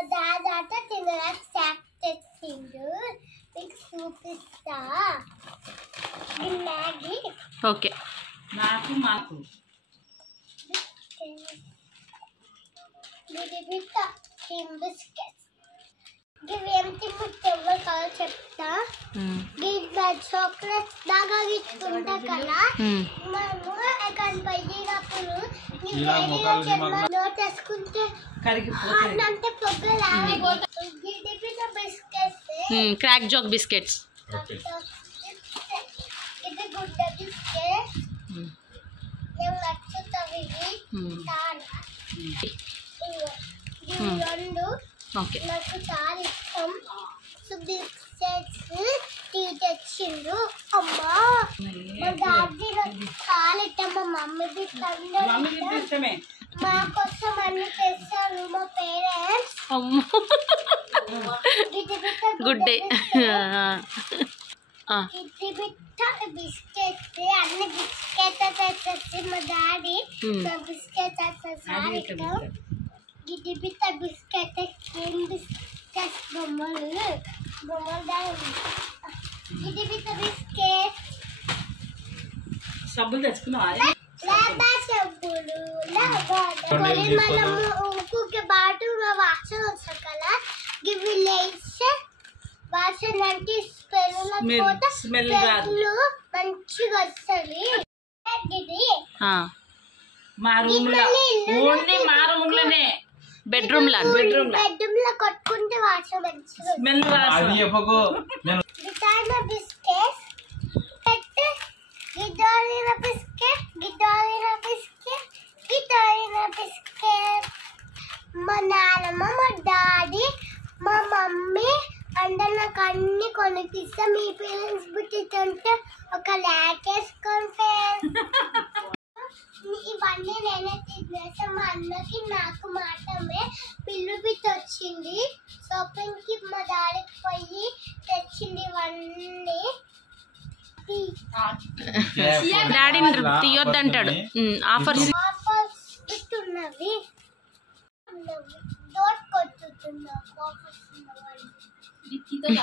మా దాదాట తినడానికి స్నాక్ తెచ్చిండు మీకు చూపిస్తా మ్యాగీ ఓకే నాకు మాకు బిస్కెట్స్ ఇవి ఏం తిమ్ముతావో కాదు చెప్తా చాక్లెట్స్ బాగా ఇచ్చుకుంటా కదా మేము ఎక్కడికి పోయినప్పుడు నోటేసుకుంటే అంతే పొగలు బిస్కెట్స్ క్రాక్ జాక్ బిస్కెట్స్ ఇది గుడ్డ బిస్కెట్ నేను నచ్చుతావు ఇవి చాలా ఇవి రెండు ఓకే నాకు చాలా ఇష్టం సో బిస్కెట్స్ తెచ్చిండ్రు అమ్మా మా డాడీ చాలా ఇష్టం మా మమ్మీ ఇష్టమే మా కోసం అన్ని తెచ్చారు మా పేరెంట్స్ గుడ్ డే బిస్కెట్స్ అన్ని బిస్కెట్స్ తెచ్చి మా డాడీ బిస్కెట్స్ చాలా ఇష్టం గిడ్డి బిట్ట బిస్కెట్ ఏం బిస్కెట్ బొమ్మలు గిడ్డి బిట్ట బిస్కెట్ సబ్బులు తెచ్చుకున్నావా లాబా సబ్బులు మనము ఊకే బాటు వాసన వస్తాయి కదా ఇవి లేస్తే వాసన అంటే స్మెల్ మంచిగా వస్తుంది మా రూమ్ లో ఓన్లీ మా రూమ్ లోనే బెడ్రూమ్ లో కొట్టుకుంటే వాసన మంచిగా స్మెల్ బిస్కెట్స్ గిద్దోలిన బిస్కెట్ మా నాన్నమ్మ మా డాడీ మా మమ్మీ అందరు నాకు అన్ని కొనిపిస్తా మీ పేరెంట్స్ పుట్టింటే ఒక ల్యాక్ వేసుకోండి ఇవన్నీ నేనే తినేసా మా అన్నకి నాకు మాత్రమే పిల్లు బిట్ వచ్చింది షాపింగ్ కి మా డాడీకి పోయి తెచ్చింది ఇవన్నీ డాడీని తీయొద్దంటాడు ఆఫర్స్ ఉన్నవి డోట్ కొట్టుతున్నా ఆఫర్స్ ఉన్నవి